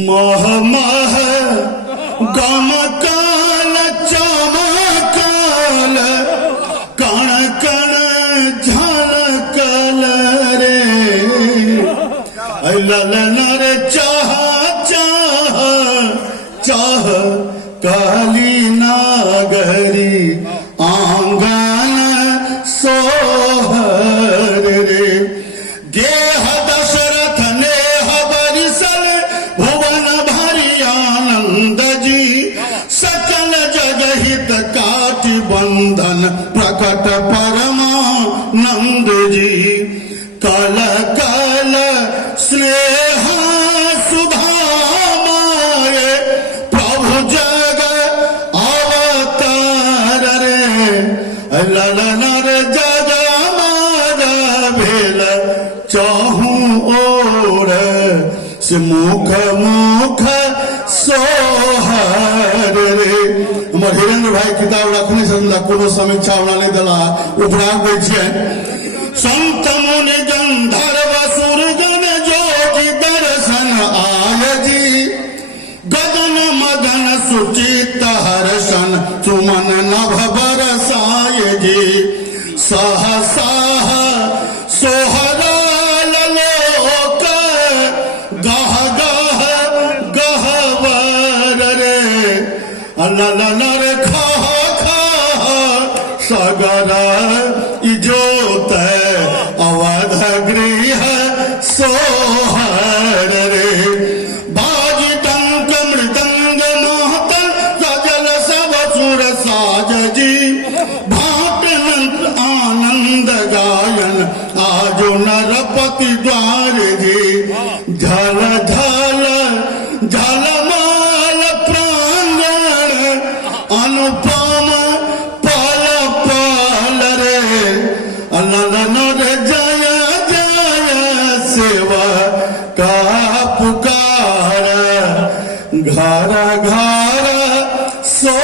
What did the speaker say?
मह मह गमकाल चमकाल कण कण झलकल रे ललन रे चाह चाह चाह काली नागरी आंगन सोहर रे गेह दशरथ नेह बरिसल भुवन भरी आनंद जी सकल जगहित काटि बंधन प्रकट परमानंद जी कल कल स्नेह सुधामाय प्रभु जग अवतार रे ललन रे जग भेल चाहू ओर से मुख मुख सोहर रे हमर हिरेंद्र भाई किताब रखने से कोनो समीक्षा बना देला उपराग दै छै संत मुनि गंधर्व सुरगण जोगी दर्शन आय जी गगन मदन सुचित हर्षण सुमन नभ बरसाय जी सहसा सोहराल लोक गह गह गहवर रे ललन रे खह खह सगर इजोत अवध गृह सोहर रे बाज टंक मृदंग महतल गजल सब सुर साज जी भाट आनंद गायन आजो नरपति द्वार जी झल झल झलमाल प्रांगण अनुपम पल पल रे ललन रे जय जय सेवा का पुकार घर घर सो